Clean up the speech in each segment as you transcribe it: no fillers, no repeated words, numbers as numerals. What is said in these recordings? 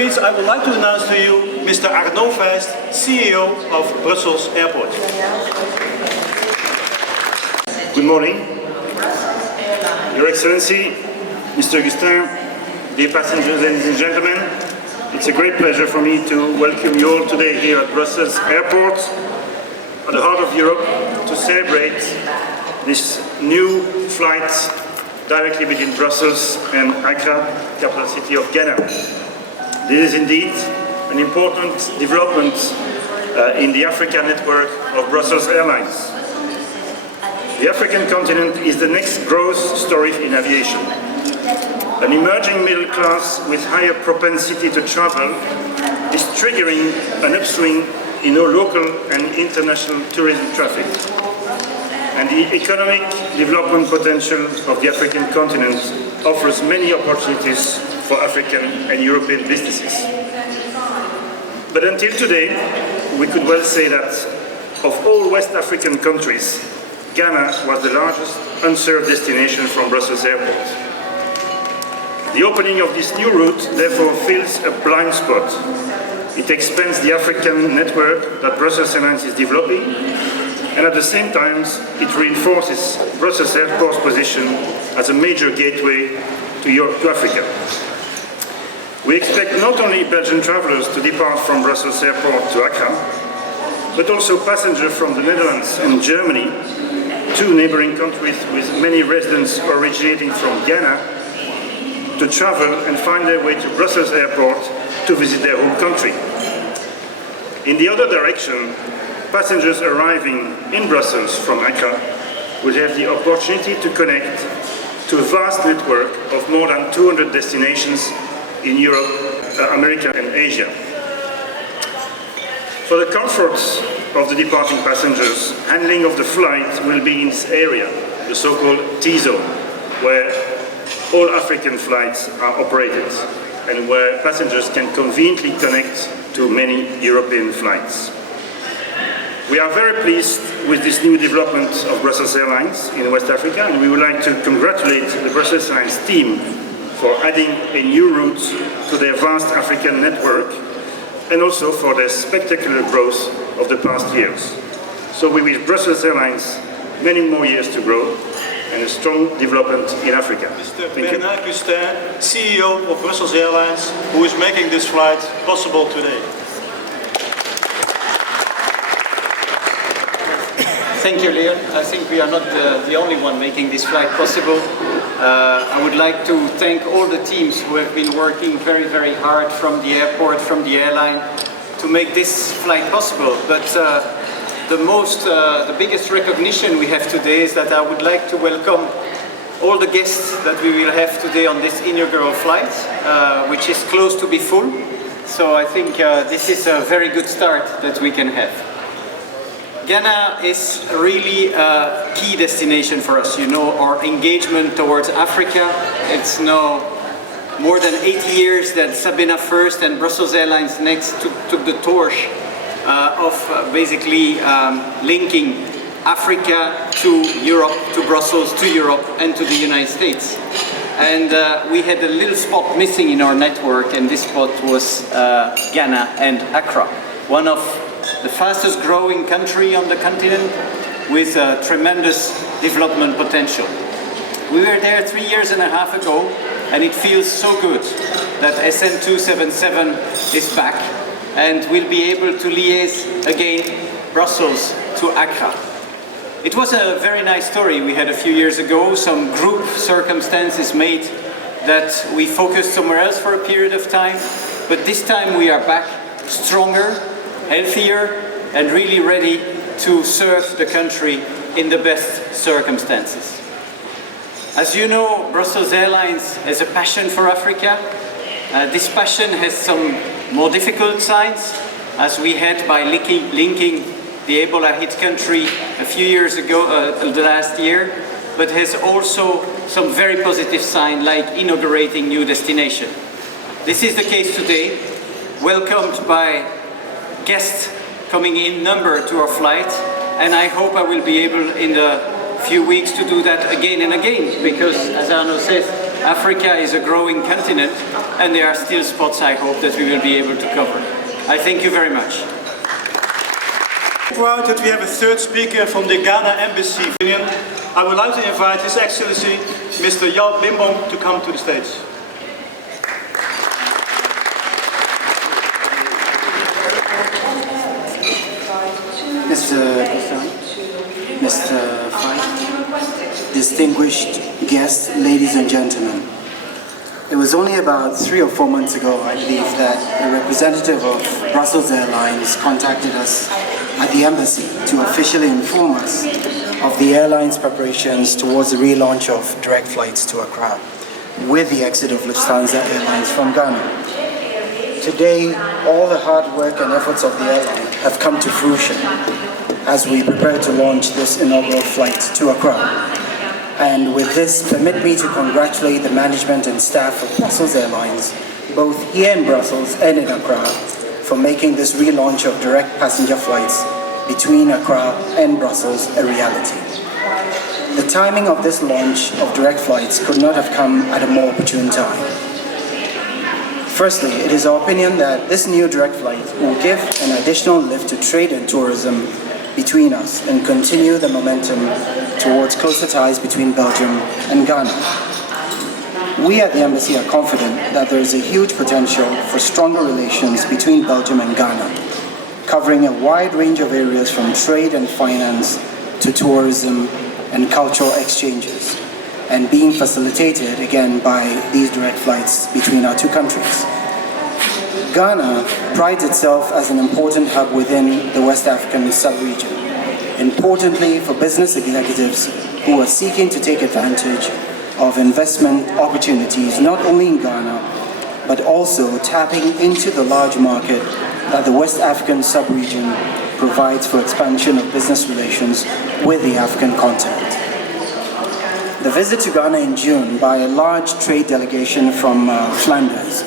speech, I would like to announce to you Mr. Arnaud Vest, CEO of Brussels Airport. Good morning, Your Excellency, Mr. Augustin, dear passengers, ladies and gentlemen. It's a great pleasure for me to welcome you all today here at Brussels Airport, at the heart of Europe, to celebrate this new flight directly between Brussels and Accra, capital city of Ghana. This is indeed an important development in the African network of Brussels Airlines. The African continent is the next growth story in aviation. An emerging middle class with higher propensity to travel is triggering an upswing in our local and international tourism traffic. And the economic development potential of the African continent offers many opportunities for African and European businesses. But until today, we could well say that of all West African countries, Ghana was the largest unserved destination from Brussels Airport. The opening of this new route therefore fills a blind spot. It expands the African network that Brussels Airlines is developing, and at the same time, it reinforces Brussels Airport's position as a major gateway to Africa. We expect not only Belgian travelers to depart from Brussels Airport to Accra, but also passengers from the Netherlands and Germany, two neighboring countries with many residents originating from Ghana, to travel and find their way to Brussels Airport to visit their home country. In the other direction, passengers arriving in Brussels from Accra will have the opportunity to connect to a vast network of more than 200 destinations in Europe, America and Asia. For the comfort of the departing passengers, handling of the flight will be in this area, the so-called T-zone, where all African flights are operated and where passengers can conveniently connect to many European flights. We are very pleased with this new development of Brussels Airlines in West Africa, and we would like to congratulate the Brussels Airlines team for adding a new route to their vast African network and also for their spectacular growth of the past years. So we wish Brussels Airlines many more years to grow and a strong development in Africa. Mr. Bernard Gustin, CEO of Brussels Airlines, who is making this flight possible today. Thank you, Leon. I think we are not the only one making this flight possible. I would like to thank all the teams who have been working very, very hard from the airport, from the airline, to make this flight possible. But the biggest recognition we have today is that I would like to welcome all the guests that we will have today on this inaugural flight, which is close to be full. So I think this is a very good start that we can have. Ghana is really a key destination for us. You know, our engagement towards Africa, it's now more than 80 years that Sabena first and Brussels Airlines next took the torch of basically linking Africa to Europe, to Brussels, to Europe and to the United States. And we had a little spot missing in our network, and this spot was Ghana and Accra, one of the fastest growing country on the continent with tremendous development potential. We were there 3.5 years ago, and it feels so good that SN277 is back and will be able to liaise again Brussels to Accra. It was a very nice story we had a few years ago. Some group circumstances made that we focused somewhere else for a period of time, but this time we are back stronger, healthier, and really ready to serve the country in the best circumstances. As you know, Brussels Airlines has a passion for Africa. This passion has some more difficult sides, as we had by linking the Ebola hit country a few years ago, the last year, but has also some very positive signs like inaugurating new destination. This is the case today, welcomed by guests coming in number to our flight, and I hope I will be able in the few weeks to do that again and again, because as Arno says, Africa is a growing continent, and there are still spots I hope that we will be able to cover. I thank you very much. Proud that we have a third speaker from the Ghana Embassy. I would like to invite His Excellency Mr. Yao Bimbong to come to the stage. Mr. Fife, distinguished guests, ladies and gentlemen. It was only about 3 or 4 months ago, I believe, that a representative of Brussels Airlines contacted us at the embassy to officially inform us of the airline's preparations towards the relaunch of direct flights to Accra with the exit of Lufthansa Airlines from Ghana. Today, all the hard work and efforts of the airline have come to fruition as we prepare to launch this inaugural flight to Accra. And with this, permit me to congratulate the management and staff of Brussels Airlines, both here in Brussels and in Accra, for making this relaunch of direct passenger flights between Accra and Brussels a reality. The timing of this launch of direct flights could not have come at a more opportune time. Firstly, it is our opinion that this new direct flight will give an additional lift to trade and tourism between us and continue the momentum towards closer ties between Belgium and Ghana. We at the Embassy are confident that there is a huge potential for stronger relations between Belgium and Ghana, covering a wide range of areas from trade and finance to tourism and cultural exchanges, and being facilitated again by these direct flights between our two countries. Ghana prides itself as an important hub within the West African sub-region, importantly for business executives who are seeking to take advantage of investment opportunities not only in Ghana, but also tapping into the large market that the West African sub-region provides for expansion of business relations with the African continent. The visit to Ghana in June by a large trade delegation from Flanders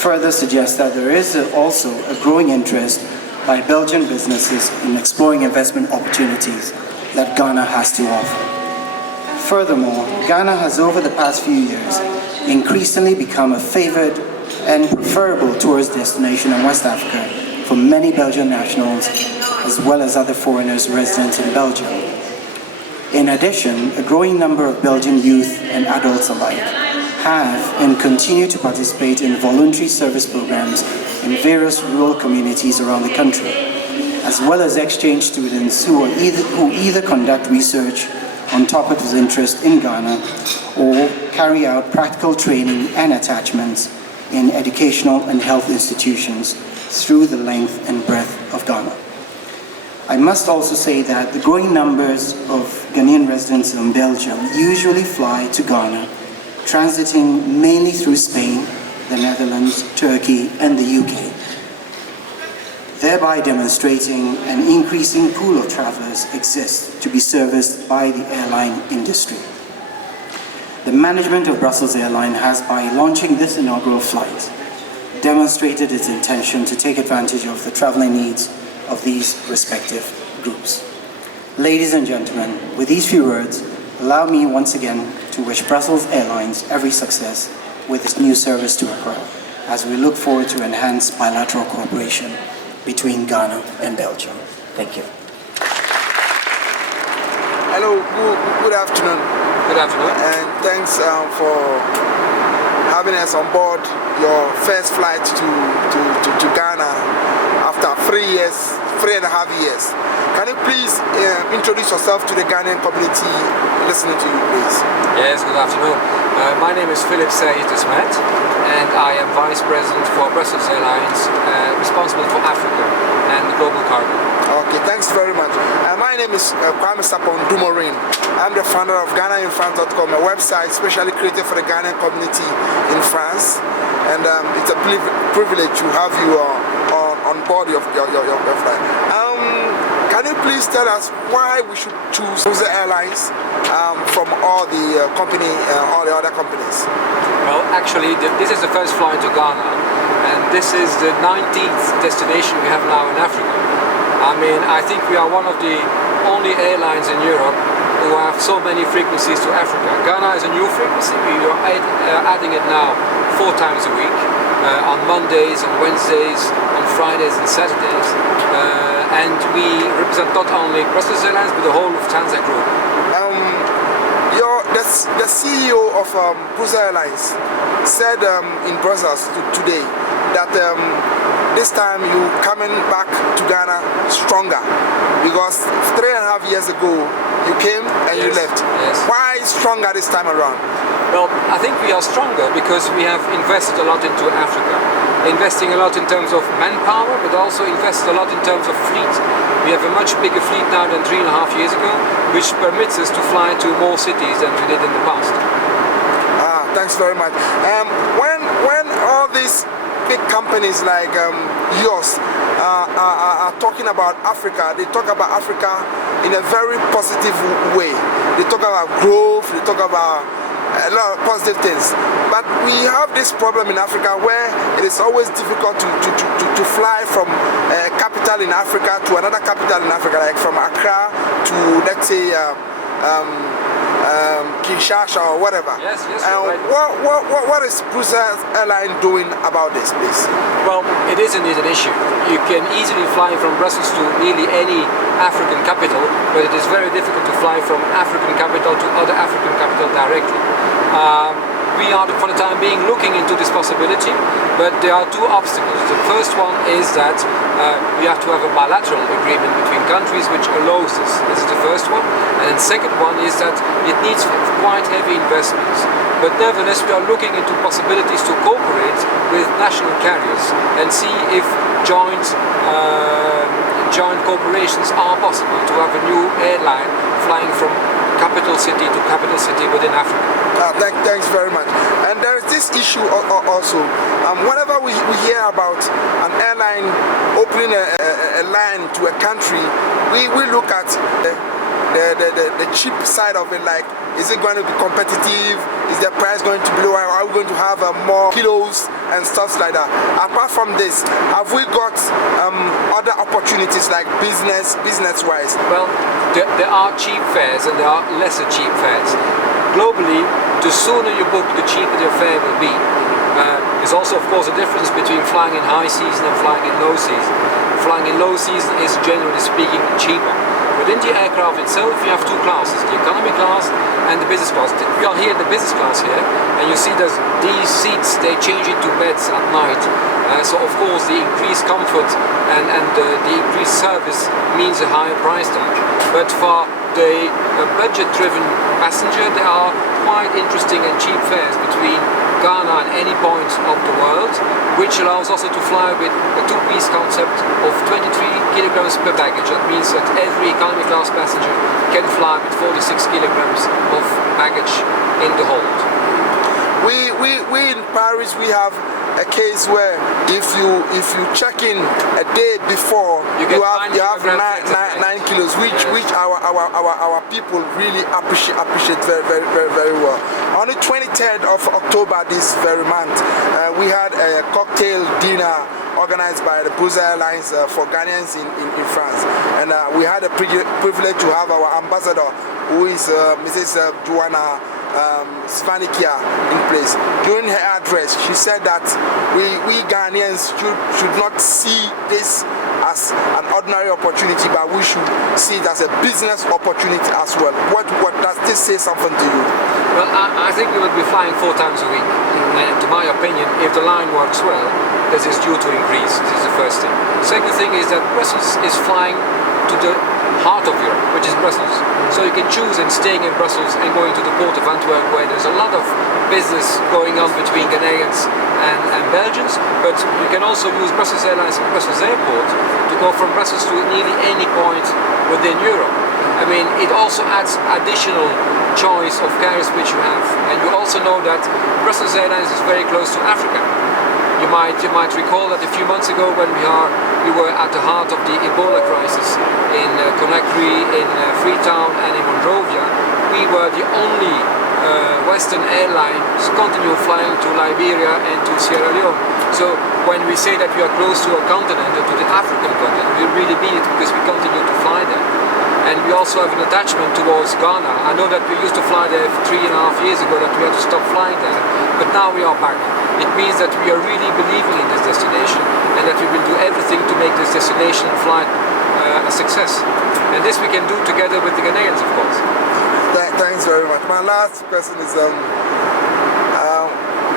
further suggests that there is also a growing interest by Belgian businesses in exploring investment opportunities that Ghana has to offer. Furthermore, Ghana has over the past few years increasingly become a favored and preferable tourist destination in West Africa for many Belgian nationals as well as other foreigners resident in Belgium. In addition, a growing number of Belgian youth and adults alike have and continue to participate in voluntary service programs in various rural communities around the country, as well as exchange students who either conduct research on topics of interest in Ghana or carry out practical training and attachments in educational and health institutions through the length and breadth of Ghana. I must also say that the growing numbers of Ghanaian residents in Belgium usually fly to Ghana, transiting mainly through Spain, the Netherlands, Turkey, and the UK, thereby demonstrating an increasing pool of travelers exists to be serviced by the airline industry. The management of Brussels Airlines has, by launching this inaugural flight, demonstrated its intention to take advantage of the traveling needs of these respective groups. Ladies and gentlemen, with these few words, allow me once again to wish Brussels Airlines every success with its new service to Accra, as we look forward to enhanced bilateral cooperation between Ghana and Belgium. Thank you. Hello, good afternoon. Good afternoon. And thanks for having us on board your first flight to Ghana after 3.5 years. Can you please introduce yourself to the Ghanaian community listening to you, please? Yes, good afternoon. My name is Philip Said Ismet, and I am Vice President for Brussels Airlines, responsible for Africa and global cargo. Okay, thanks very much. My name is Kwame Sapon Dumorin. I'm the founder of GhanaInFrance.com, a website specially created for the Ghanaian community in France. And it's a privilege to have you on board your flight. Can you please tell us why we should choose Brussels Airlines from all the other companies? Well, actually, this is the first flight to Ghana, and this is the 19th destination we have now in Africa. I mean, I think we are one of the only airlines in Europe who have so many frequencies to Africa. Ghana is a new frequency. We are adding it now 4 times a week, on Mondays, on Wednesdays, on Fridays and Saturdays. And we represent not only Brussels Airlines but the whole Lufthansa group. The CEO of Brussels Airlines said in Brussels today that this time you coming back to Ghana stronger, because 3.5 years ago you came and you left. Yes. Why stronger this time around? Well, I think we are stronger because we have invested a lot into Africa. Investing a lot in terms of manpower, but also invested a lot in terms of fleet. We have a much bigger fleet now than 3.5 years ago, which permits us to fly to more cities than we did in the past. Thanks very much. When all these big companies like yours are talking about Africa, they talk about Africa in a very positive way. They talk about growth, they talk about a lot of positive things. But we have this problem in Africa where it is always difficult to fly from a capital in Africa to another capital in Africa, like from Accra to, let's say, Kinshasa or whatever. Yes, right. What is Brussels Airlines doing about this, please? Well, it is indeed an issue. You can easily fly from Brussels to nearly any African capital, but it is very difficult to fly from African capital to other African capital directly. We are, for the time being, looking into this possibility, but there are 2 obstacles. The first one is that we have to have a bilateral agreement between countries which allows this. This is the first one. And the second one is that it needs quite heavy investments. But nevertheless, we are looking into possibilities to cooperate with national carriers and see if joint corporations are possible to have a new airline flying from capital city to capital city within Africa. Thanks very much. And there is this issue also. Whenever we hear about an airline opening a line to a country, we look at the cheap side of it, like, is it going to be competitive? Is the price going to be lower? Are we going to have more kilos and stuff like that? Apart from this, have we got other opportunities like business-wise? Well, there are cheap fares and there are lesser cheap fares. Globally, the sooner you book, the cheaper the fare will be. There's also, of course, a difference between flying in high season and flying in low season. Flying in low season is, generally speaking, cheaper. Within the aircraft itself, you have 2 classes, the economy class and the business class. We are here in the business class here, and you see that these seats, they change into beds at night. So, of course, the increased comfort and the increased service means a higher price tag. But for the budget-driven passenger, there are quite interesting and cheap fares between Ghana and any point of the world, which allows also to fly with a 2-piece concept of 23 kilograms per baggage. That means that every economy class passenger can fly with 46 kilograms of baggage in the hold. We in Paris, we have a case where if you check in a day before, you have 9 kilos, which our people really appreciate very well. On the 23rd of October this very month, we had a cocktail dinner organized by the Brussels Airlines for Ghanaians in France, and we had a privilege to have our ambassador, who is Mrs. Joanna Svanikia, in place. During her address, she said that we Ghanaians should not see this as an ordinary opportunity, but we should see it as a business opportunity as well. What does this say something to you? Well, I think we will be flying 4 times a week. And to my opinion, if the line works well, this is due to increase. This is the first thing. The second thing is that Brussels is flying to the heart of Europe, which is Brussels. So you can choose in staying in Brussels and going to the port of Antwerp, where there's a lot of business going on between Ghanaians and Belgians, but you can also use Brussels Airlines and Brussels Airport to go from Brussels to nearly any point within Europe. I mean, it also adds additional choice of carriers which you have, and you also know that Brussels Airlines is very close to Africa. You might recall that a few months ago, when we were at the heart of the Ebola crisis in Conakry, in Freetown and in Monrovia, we were the only Western airline to continue flying to Liberia and to Sierra Leone. So when we say that we are close to a continent, to the African continent, we really mean it, because we continue to fly there. and we also have an attachment towards Ghana. I know that we used to fly there 3.5 years ago, that we had to stop flying there, but now we are back. It means that we are really believing in this destination and that we will do everything to make this destination flight a success. And this we can do together with the Ghanaians, of course. Thanks very much. My last question is,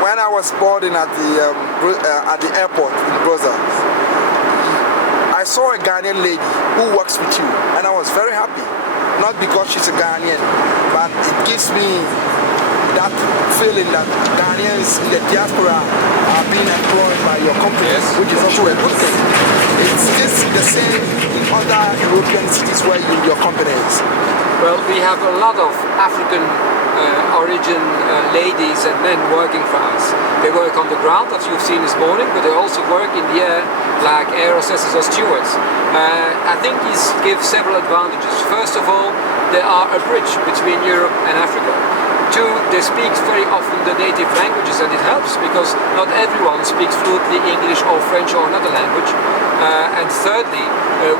when I was boarding at the airport in Brussels, I saw a Ghanaian lady who works with you, and I was very happy. Not because she's a Ghanaian, but it gives me that feeling that Ghanaians in the diaspora are being employed by your company, yes, which is also a good thing. Is this the same in other European cities where your company is? Well, we have a lot of African origin ladies and men working for us. They work on the ground, as you've seen this morning, but they also work in the air like air hostesses or stewards. I think these give several advantages. First of all, they are a bridge between Europe and Africa. Two, they speak very often the native languages, and it helps because not everyone speaks fluently English or French or another language. And thirdly,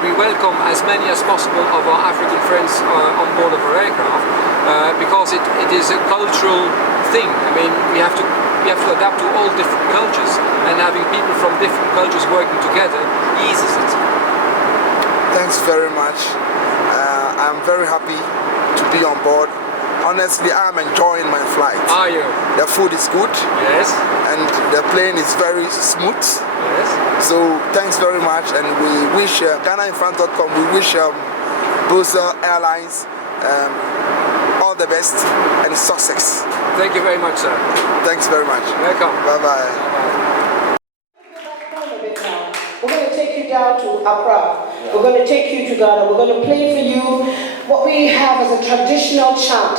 we welcome as many as possible of our African friends on board of our aircraft because it is a cultural thing. I mean, we have to adapt to all different cultures, and having people from different cultures working together eases it. Thanks very much. I'm very happy to be on board. Honestly, I'm enjoying my flight. Are you? The food is good. Yes. And the plane is very smooth. Yes. So thanks very much, and we wish GhanaInfant.com, we wish Brussels Airlines all the best and success. Thank you very much, sir. Thanks very much. Welcome. Bye-bye. We're going to take you down to Accra. We're going to take you to Ghana. We're going to play for you what we have as a traditional chant.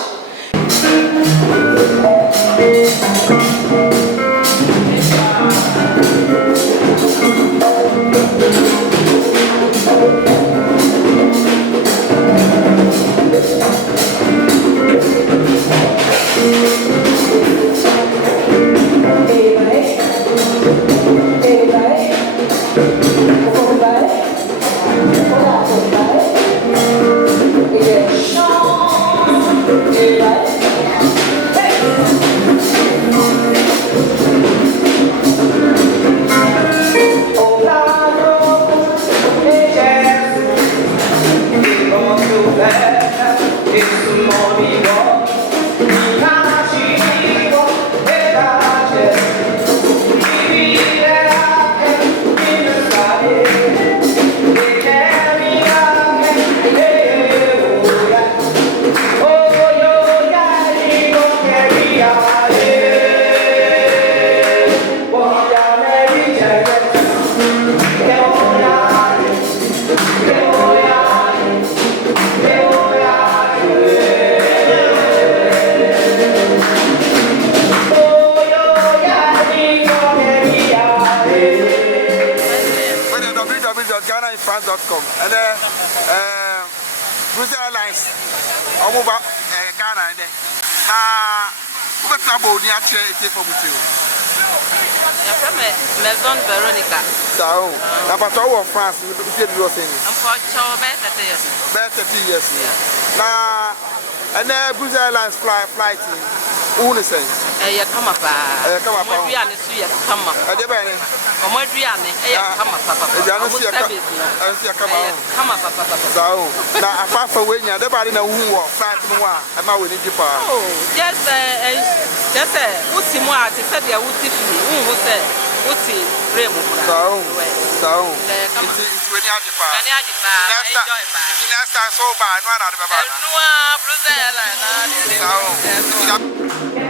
GhanaInfant.com and Brussels Airlines over Ghana and what's about the actual for you? Maison Veronica. So, about our France, you did your thing. I'm for better 30 years. Now, and then Brussels Airlines flight in sense. Come up. Come up. Come up. I did it. Come up, Papa. Come up, Papa. So, now, apart from when you're the body in a woo, flight to one, I'm out with you. Oh, just a what's more, I said, I would teach me who said, what's it, Remo. So, it's when you have the power. Next time, so bad, one out of the Brussels Airlines.